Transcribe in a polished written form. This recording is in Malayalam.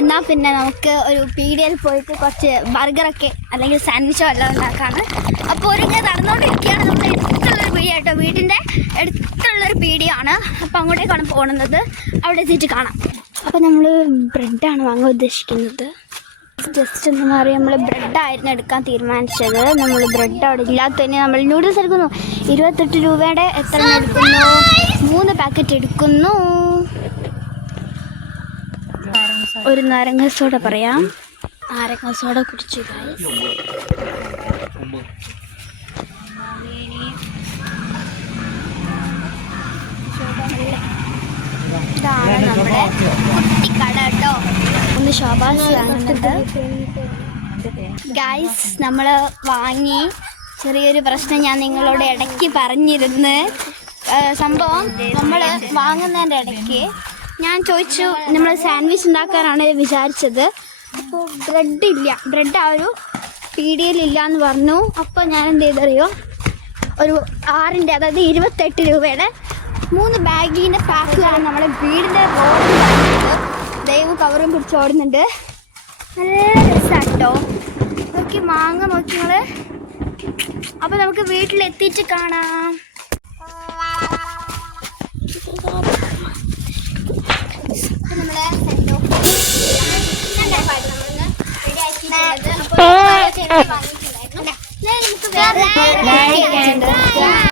എന്നാൽ പിന്നെ നമുക്ക് ഒരു പീടികയിൽ പോയിട്ട് കുറച്ച് ബർഗറൊക്കെ അല്ലെങ്കിൽ സാൻഡ്വിച്ചോ എല്ലാം ഉണ്ടാക്കാണ്. അപ്പോൾ ഒരിങ്ങനെ നടന്നുകൊണ്ടിരിക്കുകയാണ്. നമ്മൾ എടുത്തുള്ളൊരു പീടിയ കേട്ടോ, വീടിൻ്റെ അടുത്തുള്ളൊരു പീടിയാണ്. അപ്പോൾ അങ്ങോട്ടേക്കാണ് പോകുന്നത്. അവിടെ എത്തിയിട്ട് കാണാം. അപ്പോൾ നമ്മൾ ബ്രെഡാണ് വാങ്ങാൻ ഉദ്ദേശിക്കുന്നത്. ജസ്റ്റ് എന്ന് പറയുക നമ്മൾ ബ്രെഡായിരുന്നു എടുക്കാൻ തീരുമാനിച്ചത്. നമ്മൾ ബ്രെഡ് അവിടെ ഇല്ലാത്തതിന് നമ്മൾ നൂഡിൽസ് എടുക്കുന്നു. 28 രൂപയുടെ എത്ര എടുക്കുന്നു? 3 പാക്കറ്റ് എടുക്കുന്നു. ഒരു നാരങ്ങ സോഡ പറയാം. നാരങ്ങ സോഡ കുടിച്ചു. ഇതാണ് നമ്മുടെ കുട്ടിക്കട കേട്ടോ. ഒന്ന് ശോഭാസ് വാങ്ങുന്നത്. ഗൈസ് നമ്മൾ വാങ്ങി. ചെറിയൊരു പ്രശ്നം ഞാൻ നിങ്ങളോട് ഇടയ്ക്ക് പറഞ്ഞിരുന്നു. സംഭവം നമ്മൾ വാങ്ങുന്നതിൻ്റെ ഇടയ്ക്ക് ഞാൻ ചോദിച്ചു, നമ്മൾ സാൻഡ്വിച്ച് ഉണ്ടാക്കാനാണ് വിചാരിച്ചത്. അപ്പോൾ ബ്രെഡ് ആ ഒരു പീടികയിലില്ല എന്ന് പറഞ്ഞു. അപ്പോൾ ഞാൻ എന്ത് ചെയ്തറിയോ, ഒരു 6-ൻ്റെ അതായത് 28 രൂപയുടെ 3 ബാഗിൻ്റെ പാക്കുകളാണ് നമ്മുടെ വീടിൻ്റെ റോഡിൽ വാങ്ങിയത്. ദൈവം കവറും പിടിച്ച് ഓടുന്നുണ്ട്. നല്ല രസമാട്ടോ. നോക്കി മാങ്ങ നോക്കി നിങ്ങൾ. അപ്പോൾ നമുക്ക് വീട്ടിലെത്തിയിട്ട് കാണാം. നമുക്ക്